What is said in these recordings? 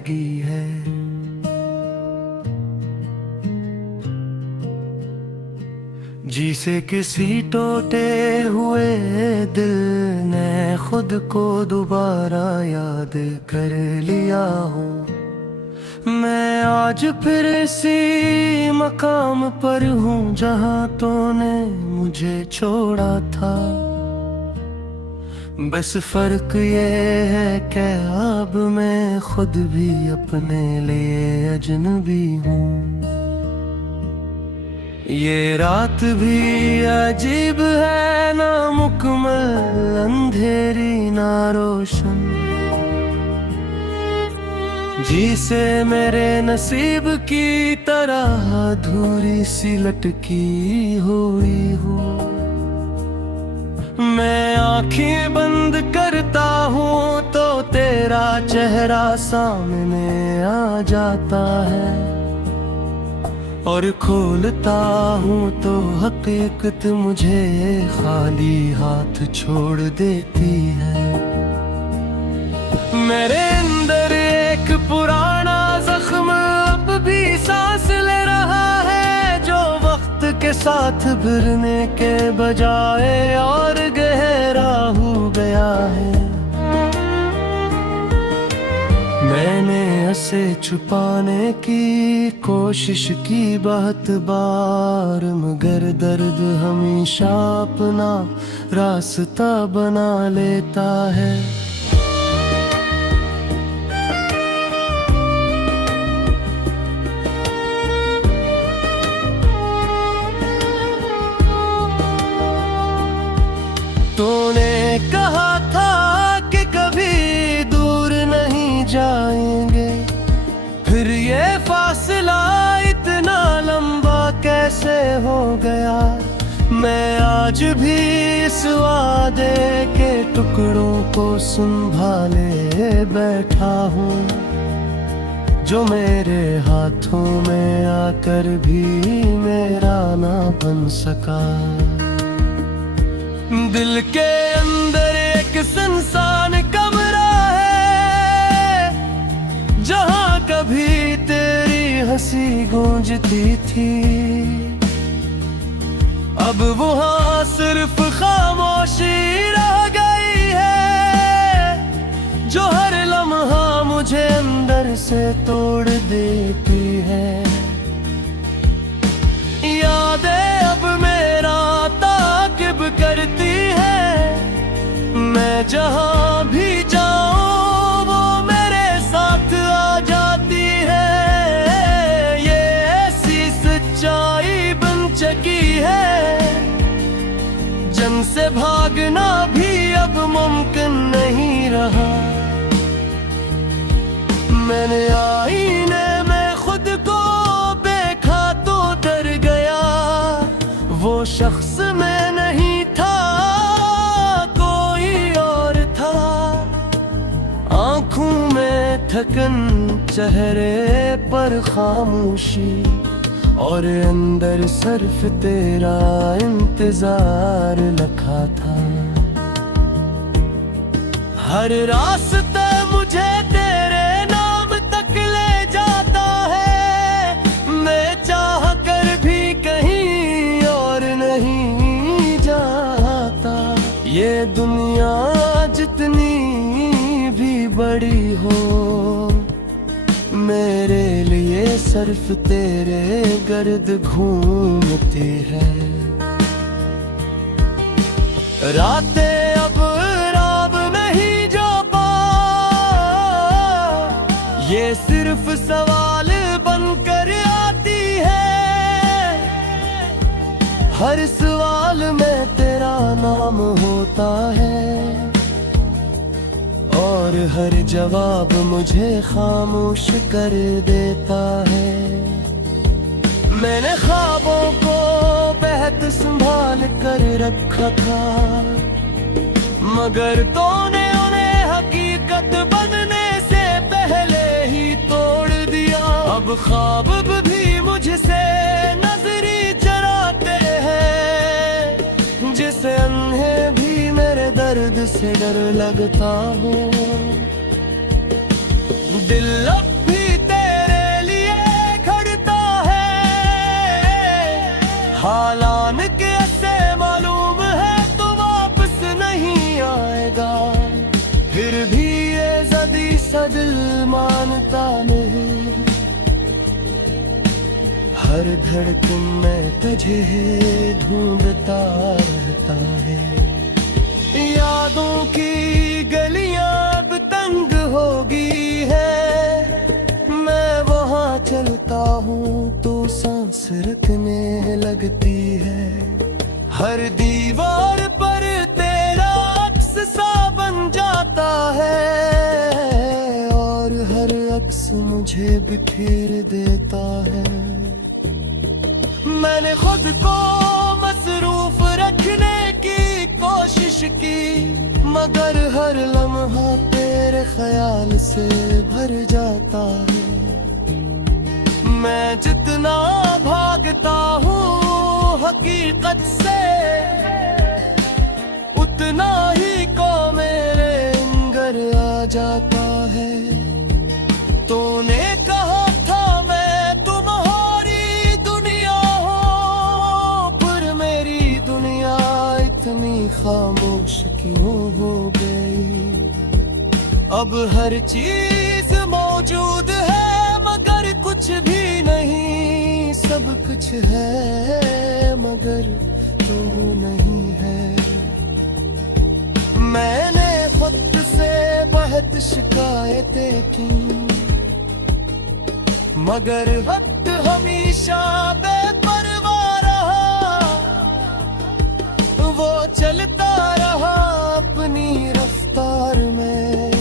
लगी है। जी से किसी टूटे हुए दिल ने खुद को दोबारा याद कर लिया हूँ। मैं आज फिर इसी मकाम पर हूँ जहाँ तूने मुझे छोड़ा था। बस फर्क ये है कि अब मैं खुद भी अपने लिए अजनबी हूँ। ये रात भी अजीब है, ना मुकम्मल अंधेरी ना रोशन। जी से मेरे नसीब की तरह अधूरी सी लटकी हुई हूँ। मैं आँखें बंद करता हूँ तो तेरा चेहरा सामने आ जाता है, और खोलता हूँ तो हकीकत मुझे खाली हाथ छोड़ देती है। मेरे अंदर एक पुराना जख्म अब भी सांस ले रहा है, जो वक्त के साथ भरने के बजाय और गहरा हो गया है। मैंने इसे छुपाने की कोशिश की बहुत बार, मगर दर्द हमेशा अपना रास्ता बना लेता है। तूने कहा था कि कभी दूर नहीं जाएंगे, फिर ये फासला इतना लंबा कैसे हो गया। मैं आज भी इस वादे के टुकड़ों को संभाले बैठा हूँ, जो मेरे हाथों में आकर भी मेरा ना बन सका। दिल के अंदर एक सुनसान कमरा है, जहाँ कभी तेरी हंसी गूंजती थी। अब वहाँ सिर्फ खामोशी रह गई है, जो हर लम्हा मुझे अंदर से तोड़ देती है। यादें अब मेरा ताकिब करती है, मैं जहाँ भी जाऊँ वो मेरे साथ आ जाती है। ये ऐसी सच्चाई बन चुकी है, जन से भागना भी अब मुमकिन नहीं रहा। मैंने आईने में खुद को देखा तो डर गया, वो शख्स मैं नहीं था कोई और था। आँखों में थकन, चेहरे पर खामोशी, और अंदर सिर्फ तेरा इंतजार लिखा था। हर रास्ता मुझे तेरे नाम तक ले जाता है, मैं चाह कर भी कहीं और नहीं जाता। ये दुनिया जितनी भी बड़ी हो, मेरे लिए सिर्फ तेरे गर्द घूमती है। रातें अब रात नहीं जो पा, ये सिर्फ सवाल बनकर आती है। हर सवाल में तेरा नाम होता है, और हर जवाब मुझे खामोश कर देता है। मैंने ख्वाबों को बेहद संभाल कर रखा था, मगर तूने उन्हें हकीकत बनने से पहले ही तोड़ दिया। अब ख्वाब भी मुझसे नजरी चराते हैं, जिसे अन्हे भी मेरे दर्द से डर लगता हो। दिल का दिल मानता नहीं, हर धड़कन में तुझे ढूंढता रहता है। यादों की गलियां अब तंग होगी है, मैं वहाँ चलता हूँ तो सांस रुकने लगती है। हर दीवार पर तेरा अक्स सा बन जाता है, और हर अक्स मुझे बिखेर देता है। मैंने खुद को मसरूफ रखने की कोशिश की, मगर हर लम्हा तेरे ख्याल से भर जाता है। मैं जितना भागता हूँ हकीकत से, उतना ही को मेरे अंदर आ जाता है। तूने कहा था मैं तुम्हारी दुनिया हूँ, पर मेरी दुनिया इतनी खामोश क्यों हो गई। अब हर चीज मौजूद है मगर कुछ भी नहीं, सब कुछ है मगर तू नहीं है। मैंने खुद से बहुत शिकायतें की, मगर वक्त हमेशा बेपरवाह रहा। वो चलता रहा अपनी रफ्तार में,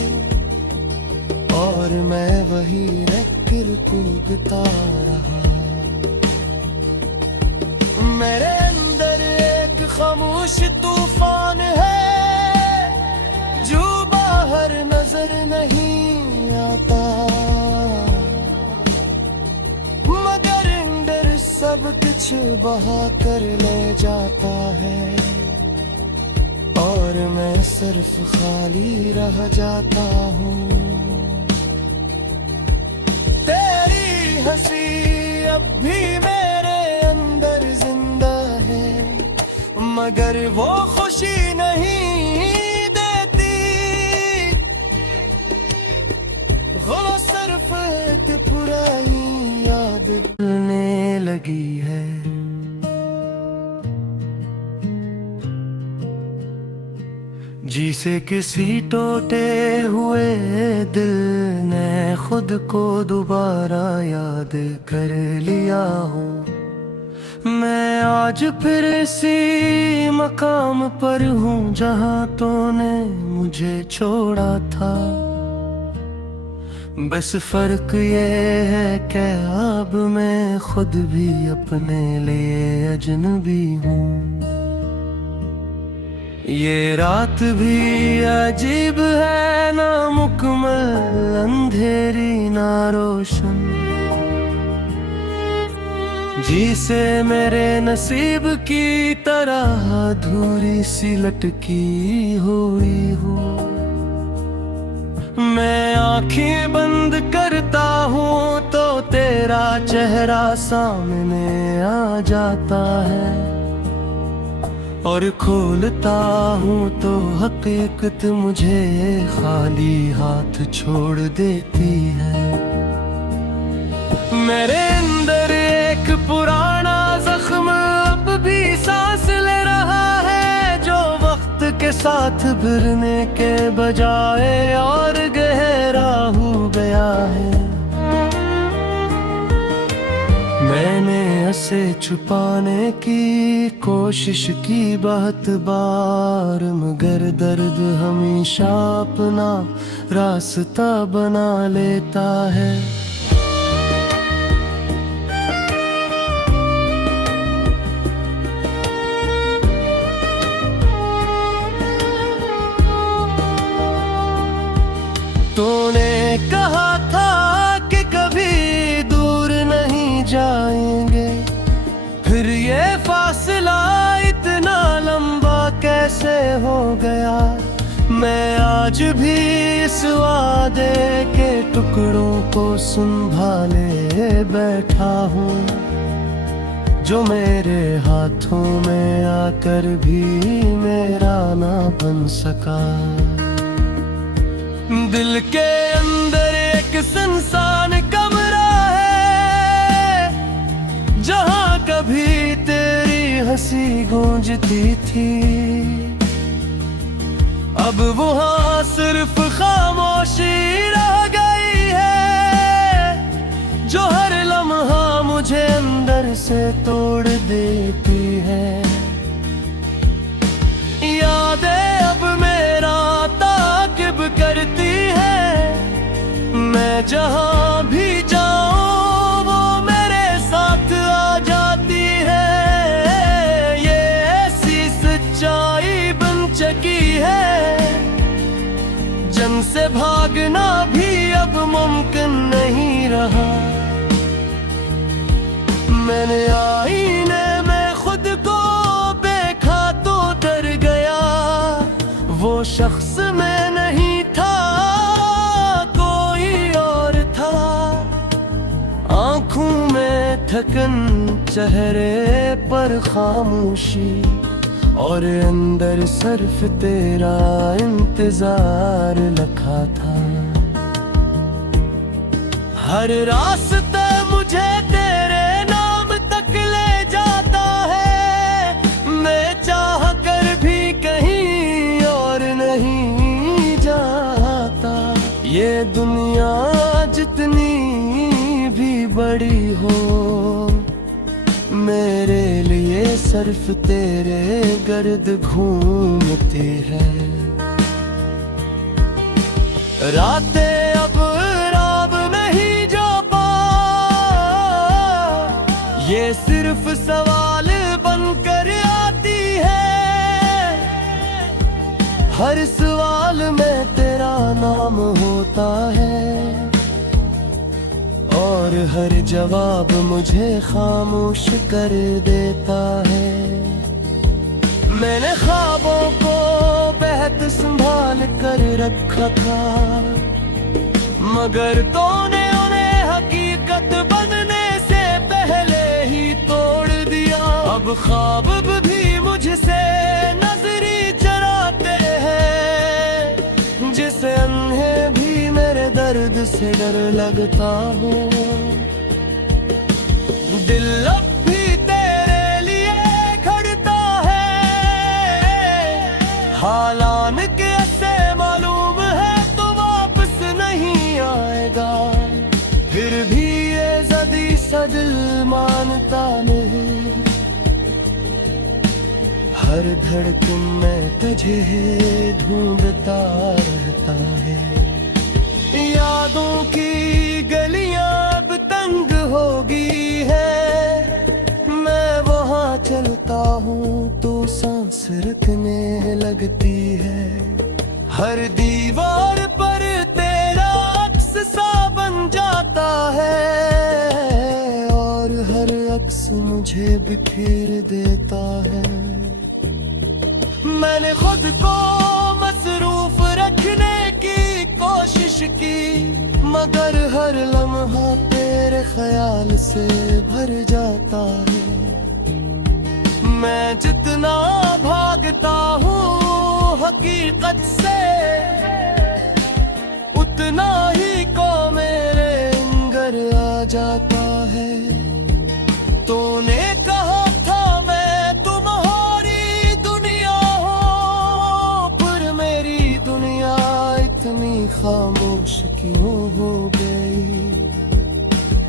और मैं वही रखकर कूदता रहा। मेरे अंदर एक खामोश तूफान है जो बाहर नजर नहीं आता, मगर अंदर सब कुछ बहा कर ले जाता है। और मैं सिर्फ खाली रह जाता हूँ। तेरी हंसी अब भी मेरे अंदर जिंदा है, मगर वो खुशी नहीं देती। वो सिर्फ एक पुरानी याद भूलने लगी है। जिसे किसी टूटे हुए दिल ने खुद को दोबारा याद कर लिया हूँ। मैं आज फिर इसी मकाम पर हूँ जहाँ तूने मुझे छोड़ा था। बस फर्क ये है कि अब मैं खुद भी अपने लिए अजनबी हूँ। ये रात भी अजीब है, ना मुकम्मल अंधेरी ना रोशन। जिसे मेरे नसीब की तरह अधूरी सी लटकी हुई हूँ। मैं आंखें बंद करता हूँ तो तेरा चेहरा सामने आ जाता है, और खोलता हूँ तो हकीकत मुझे खाली हाथ छोड़ देती है। मेरे अंदर एक पुराना जख्म अब भी सांस ले रहा है, जो वक्त के साथ भरने के बजाय और गहरा हो गया है। मैंने इसे छुपाने की कोशिश की बहुत बार, मगर दर्द हमेशा अपना रास्ता बना लेता है। तूने कहा था कि कभी दूर नहीं जाएंगे, फिर ये फासला इतना लंबा कैसे हो गया। मैं आज भी इस वादे के टुकड़ों को संभाले बैठा हूँ, जो मेरे हाथों में आकर भी मेरा ना बन सका। दिल के अंदर एक सुनसान कमरा है, जहाँ कभी तेरी हंसी गूंजती थी। अब वहाँ सिर्फ खामोशी रह गई है, जो हर लम्हा मुझे अंदर से तोड़ देती है। यादें अब मेरा ताकिब करती है, मैं जहाँ भी जाऊँ वो मेरे साथ आ जाती है। ये ऐसी सच्चाई बन चुकी है, जन से भागना भी अब मुमकिन नहीं रहा। मैंने आईने में खुद को देखा तो डर गया, वो शख्स मैं नहीं था, कोई और था। आंखों में थकन, चेहरे पर खामोशी, और अंदर सिर्फ तेरा इंतजार लिखा था। हर रास्ता मुझे तेरे नाम तक ले जाता है, मैं चाह कर भी कहीं और नहीं जाता। ये दुनिया जितनी भी बड़ी हो, मेरे लिए सिर्फ तेरे गर्द घूमती है। रातें अब रात नहीं जो पा, ये सिर्फ सवाल बनकर आती है। हर सवाल में तेरा नाम होता है, और हर जवाब मुझे खामोश कर देता है। मैंने ख्वाबों को बेहद संभाल कर रखा था, मगर तूने उन्हें हकीकत बनने से पहले ही तोड़ दिया। अब ख्वाब भी मुझसे नजरी चराते हैं, जिसे अन्हे भी मेरे दर्द से डर लगता हो। दिल अब भी तेरे लिए खड़ता है, हालान के से मालूम है तो वापस नहीं आएगा। फिर भी ये ज़दी सा दिल मानता नहीं, हर धड़कन में तुझे ढूंढता रहता है। यादों की गलियां अब तंग होगी है, मैं वहाँ चलता हूँ तो सांस रुकने लगती है। हर दीवार पर तेरा अक्स सा बन जाता है, और हर अक्स मुझे बिखेर देता है। मैंने खुद को मसरूफ रखने की कोशिश की, मगर हर लम्हा तेरे ख्याल से भर जाता है। मैं जितना भागता हूँ हकीकत से, उतना ही को मेरे अंदर आ जाता है। तूने कहा था मैं तुम्हारी दुनिया हूँ, पर मेरी दुनिया इतनी खामोश क्यों हो गई।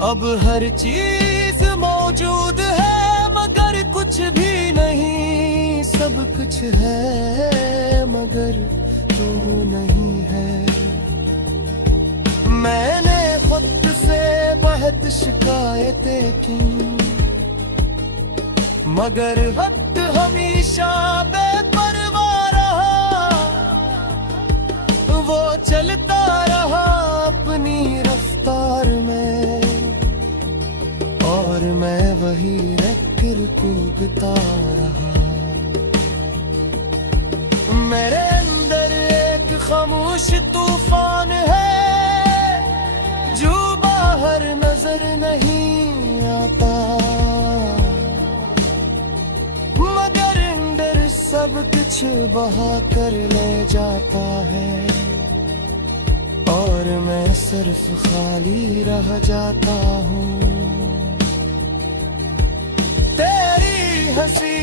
अब हर चीज मौजूद है मगर कुछ भी नहीं, सब कुछ है मगर तू नहीं है। मैंने खुद से बहुत शिकायतें की, मगर वक्त हमेशा बेपरवाह रहा। वो चलता रहा अपनी रफ्तार में, और मैं वही रखकर कूदता रहा। मेरे अंदर एक खामोश तूफान है, जो बाहर नजर नहीं आता, मगर अंदर सब कुछ बहा कर ले जाता है। मैं सिर्फ खाली रह जाता हूँ। तेरी हंसी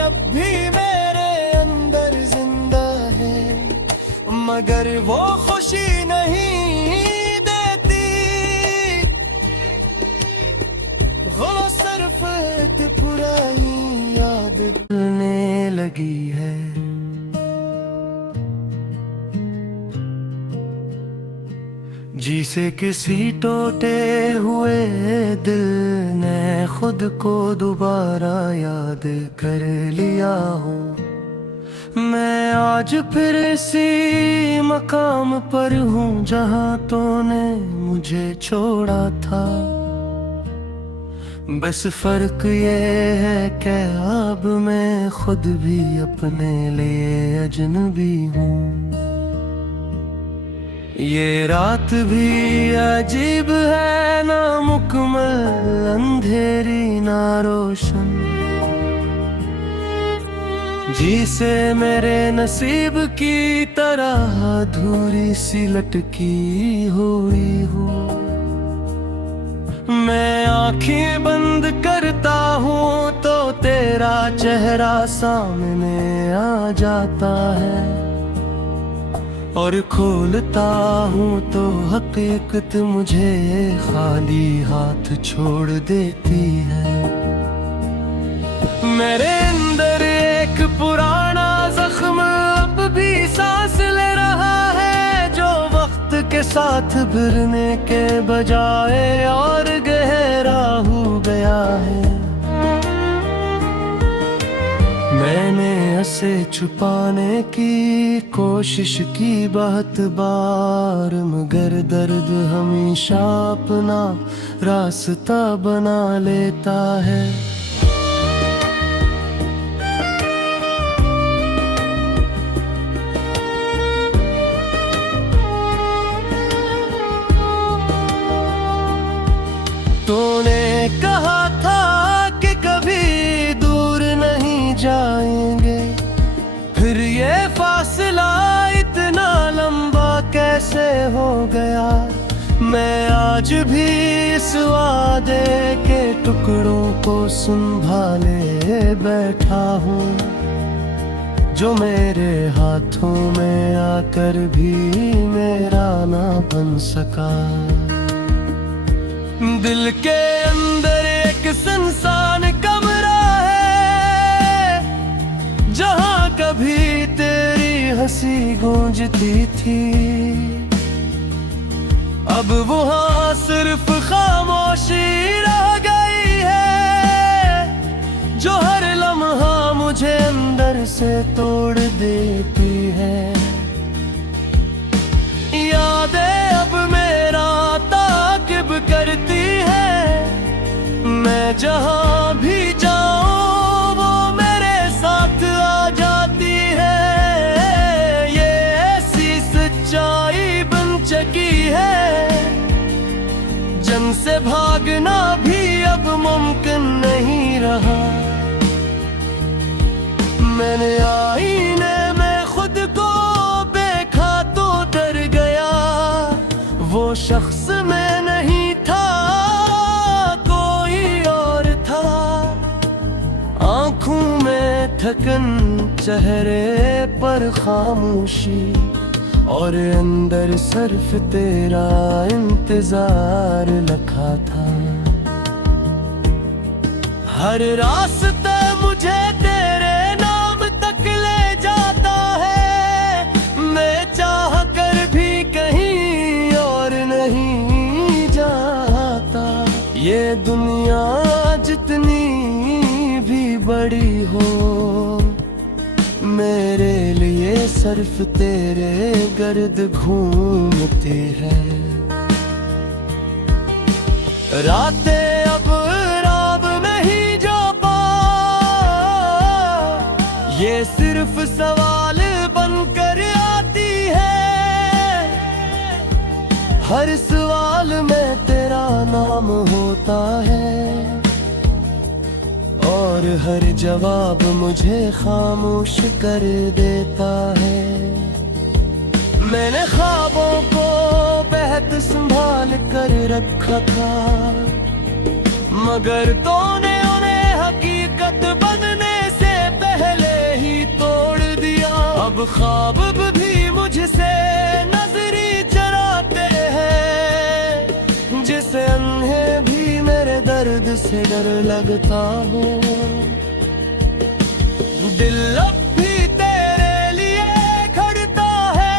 अब भी मेरे अंदर जिंदा है, मगर वो खुशी नहीं देती। वो सिर्फ एक पुरानी याद मिलने लगी है। जिसे किसी टूटे हुए दिल ने खुद को दोबारा याद कर लिया हूँ। मैं आज फिर इसी मकाम पर हूँ जहाँ तूने मुझे छोड़ा था। बस फर्क ये है कि अब मैं खुद भी अपने लिए अजनबी हूँ। ये रात भी अजीब है, ना मुकम्मल अंधेरी ना रोशन। जिसे मेरे नसीब की तरह अधूरी सी लटकी हुई हूँ। मैं आँखें बंद करता हूँ तो तेरा चेहरा सामने आ जाता है, और खोलता हूँ तो हकीकत मुझे खाली हाथ छोड़ देती है। मेरे अंदर एक पुराना जख्म अब भी सांस ले रहा है, जो वक्त के साथ भरने के बजाय और गहरा हो गया है। मैंने इसे छुपाने की कोशिश की बहुत बार, मगर दर्द हमेशा अपना रास्ता बना लेता है। तूने कहा था कि कभी दूर नहीं जाएंगे, फिर ये फासला इतना लंबा कैसे हो गया। मैं आज भी इस वादे के टुकड़ों को संभाले बैठा हूँ, जो मेरे हाथों में आकर भी मेरा ना बन सका। दिल के अंदर एक सुनसान कमरा है, जहाँ कभी तेरी हंसी गूंजती थी। अब वहाँ सिर्फ खामोशी रह गई है, जो हर लम्हा मुझे अंदर से तोड़ देती है। यादें अब मेरा ताकिब करती है, मैं जहाँ भी जाऊँ वो मेरे साथ आ जाती है। ये ऐसी सच्चाई बन चुकी है, जिनसे भागना भी अब मुमकिन नहीं रहा। मैंने आईने में खुद को देखा तो डर गया, वो शख्स मैं नहीं था, कोई और था। आँखों में थकन, चेहरे पर खामोशी, और अंदर सिर्फ तेरा इंतजार लिखा था। हर रास्ता मुझे तेरे नाम तक ले जाता है, मैं चाह कर भी कहीं और नहीं जाता। ये दुनिया जितनी भी बड़ी हो, मेरे लिए सिर्फ तेरे गर्द घूमती है। रातें अब रात नहीं जो पा, ये सिर्फ सवाल बनकर आती है। हर सवाल में तेरा नाम होता है, और हर जवाब मुझे खामोश कर देता है। मैंने ख्वाबों को बेहद संभाल कर रखा था, मगर तूने उन्हें हकीकत बनने से पहले ही तोड़ दिया। अब ख्वाब भी मुझसे नजरी चराते हैं, जिसे अन्हे भी मेरे दर्द से डर लगता हो। दिल अब भी तेरे लिए खड़ता है,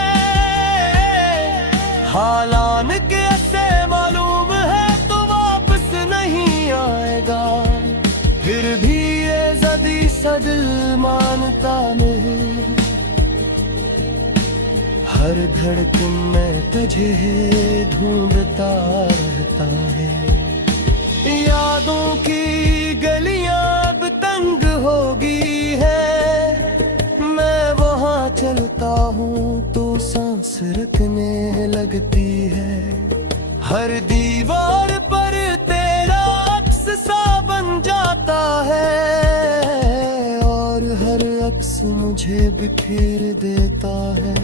हालान के से मालूम है तो वापस नहीं आएगा। फिर भी ये ज़दी सा दिल मानता नहीं, हर धड़कन में तुझे ढूंढता रहता है। यादों की गलियां अब तंग होगी है, मैं वहाँ चलता हूँ तो सांस रखने लगती है। हर दीवार पर तेरा अक्स सा बन जाता है, और हर अक्स मुझे बिखेर देता है।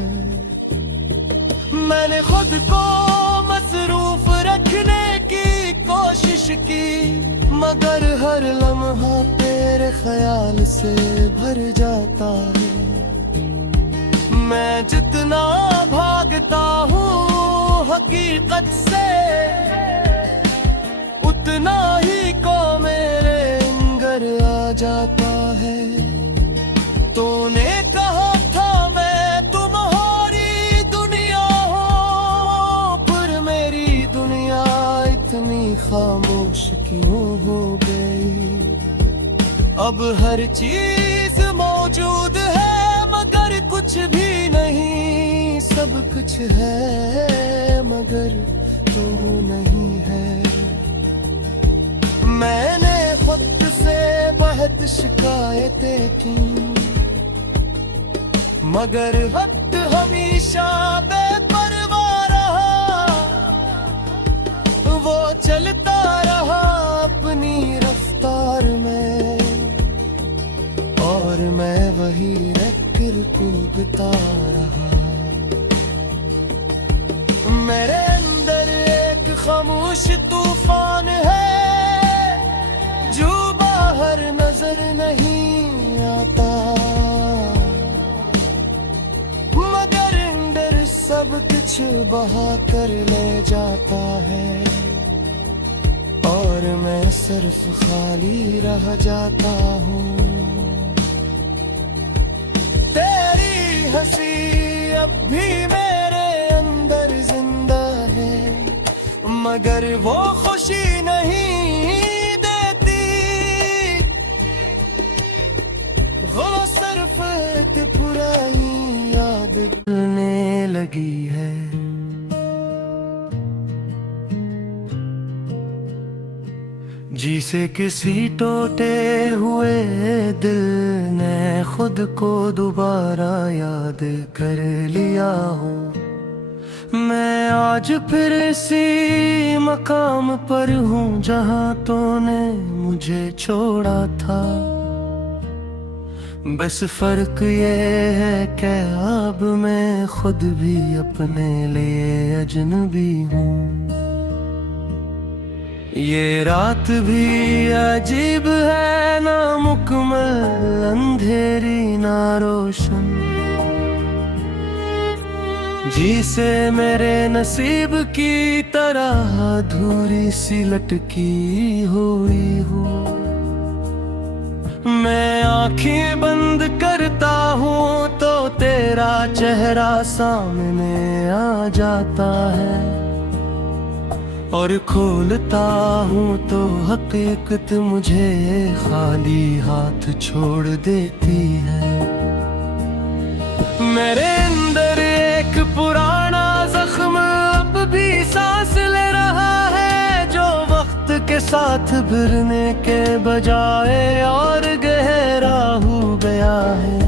मैंने खुद को मसरूफ रखने की कोशिश की, मगर हर लम्हा तेरे ख्याल से भर जाता है। मैं जितना भागता हूँ हकीकत से, उतना ही को मेरे अंदर आ जाता है। तूने कहा था मैं तुम्हारी दुनिया हूँ, पर मेरी दुनिया इतनी खामोश क्यों हो गई। अब हर चीज मौजूद है मगर कुछ भी नहीं, सब कुछ है मगर तू नहीं है। मैंने खुद से बहुत शिकायतें की, मगर वक्त हमेशा बेपरवाह रहा। वो चलता रहा अपनी रफ्तार में, और मैं वही रखकर कूदता रहा। मेरे अंदर एक खामोश तूफान है, जो बाहर नजर नहीं आता, मगर अंदर सब कुछ बहा कर ले जाता है। और मैं सिर्फ खाली रह जाता हूँ। तेरी हंसी अब भी मेरे अंदर जिंदा है, मगर वो खुशी नहीं देती। वो सिर्फ एक पुरानी याद करने लगी है। जिसे किसी टूटे हुए दिल ने खुद को दोबारा याद कर लिया हूँ। मैं आज फिर इसी मकाम पर हूँ जहाँ तूने मुझे छोड़ा था। बस फर्क ये है कि अब मैं खुद भी अपने लिए अजनबी हूँ। ये रात भी अजीब है, ना मुकम्मल अंधेरी ना रोशन, जिसे मेरे नसीब की तरह अधूरी सी लटकी हुई हूँ। मैं आँखें बंद करता हूँ तो तेरा चेहरा सामने आ जाता है, और खोलता हूँ तो हकीकत मुझे खाली हाथ छोड़ देती है। मेरे अंदर एक पुराना जख्म अब भी सांस ले रहा है, जो वक्त के साथ भरने के बजाय और गहरा हो गया है।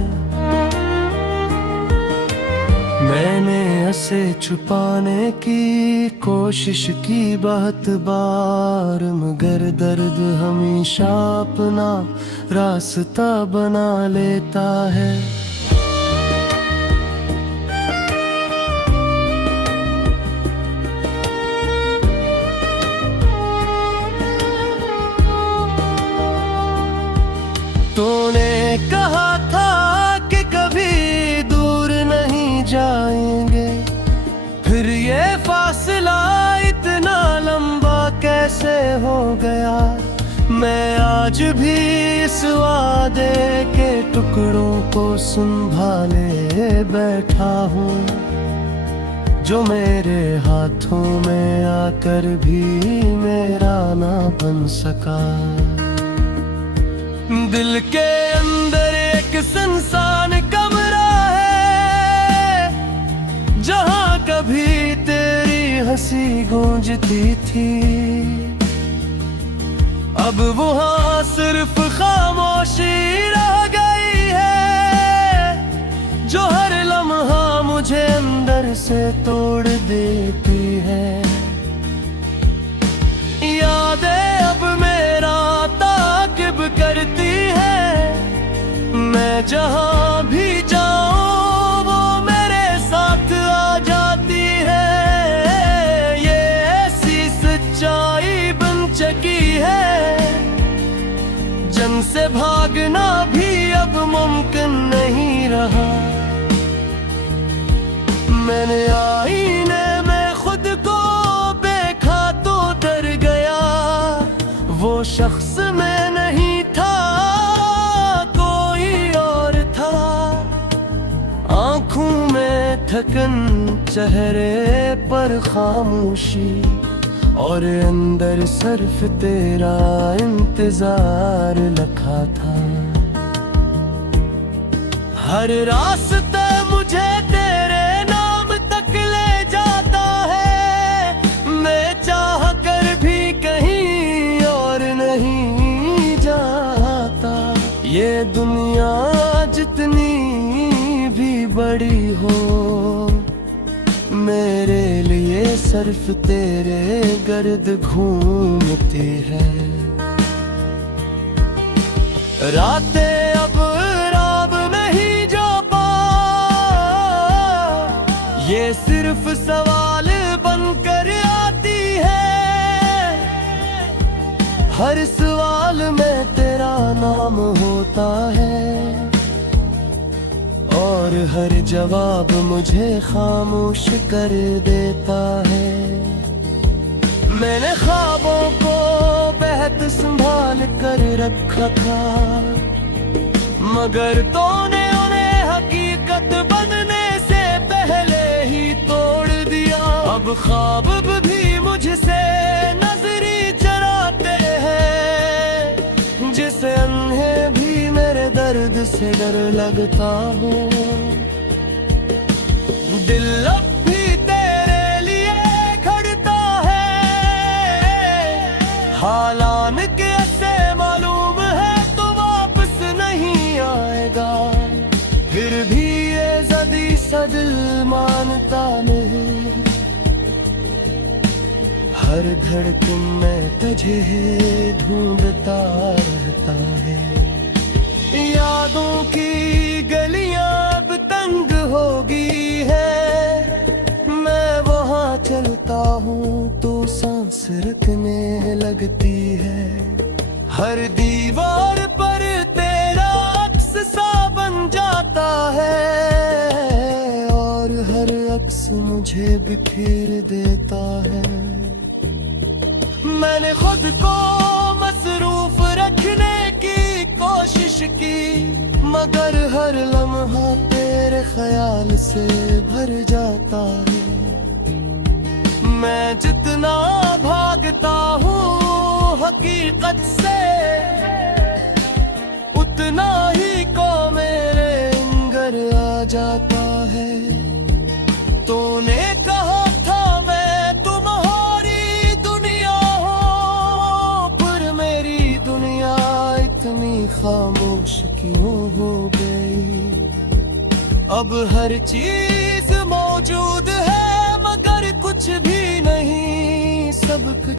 मैंने इसे छुपाने की कोशिश की बहुत बार, मगर दर्द हमेशा अपना रास्ता बना लेता है। तूने कहा था कि कभी दूर नहीं जाएंगे, फिर ये फासला इतना लंबा कैसे हो गया। मैं आज भी इस वादे के टुकड़ों को संभाले बैठा हूँ, जो मेरे हाथों में आकर भी मेरा ना बन सका। दिल के अंदर एक सुनसान कमरा है, जहाँ कभी तेरी हंसी गूंजती थी। अब वहाँ सिर्फ खामोशी रह गई है, जो हर लम्हा मुझे अंदर से तोड़ देती है। यादें अब मेरा ताक़िब करती है, मैं जहाँ भी जाऊँ वो मेरे साथ आ जाती है। ये ऐसी सच्चाई बन चुकी है, जन से भागना भी अब मुमकिन नहीं रहा। मैंने आईने में खुद को देखा तो डर गया, वो शख्स मैं नहीं था, कोई और था। आंखों में थकन, चेहरे पर खामोशी, और अंदर सिर्फ तेरा इंतजार लिखा था। हर रास्ता मुझे तेरे नाम तक ले जाता है, मैं चाह कर भी कहीं और नहीं जाता। ये दुनिया जितनी भी बड़ी हो, मेरे लिए सिर्फ तेरे गर्द घूमती है। रातें अब रात नहीं जो पा, ये सिर्फ सवाल बनकर आती है। हर सवाल में तेरा नाम होता है, और हर जवाब मुझे खामोश कर देता है। मैंने ख्वाबों को बेहद संभाल कर रखा था, मगर तूने उन्हें हकीकत बनने से पहले ही तोड़ दिया। अब ख्वाब भी मुझसे नजरी चराते हैं, जिसे अन्हे भी मेरे दर्द से डर लगता हो। दिल अब भी तेरे लिए खड़ता है, हालान कैसे मालूम है तो वापस नहीं आएगा। फिर भी ये ज़दी सा दिल मानता नहीं, हर धड़कन में तुझे ढूंढता रहता है। यादों की गलियां अब तंग होगी है, मैं वहाँ चलता हूँ तो सांस रखने लगती है। हर दीवार पर तेरा अक्स सा बन जाता है, और हर अक्स मुझे बिखेर देता है। मैंने खुद को मसरूफ रखने की कोशिश की, मगर हर लम्हा तेरे ख्याल से भर जाता है। मैं जितना भागता हूँ हकीकत से, उतना ही को मेरे अंदर आ जाता है। तूने कहा था मैं तुम्हारी दुनिया हूँ, पर मेरी दुनिया इतनी खामोश क्यों हो गई। अब हर चीज मौजूद है, मगर कुछ भी नहीं, सब कुछ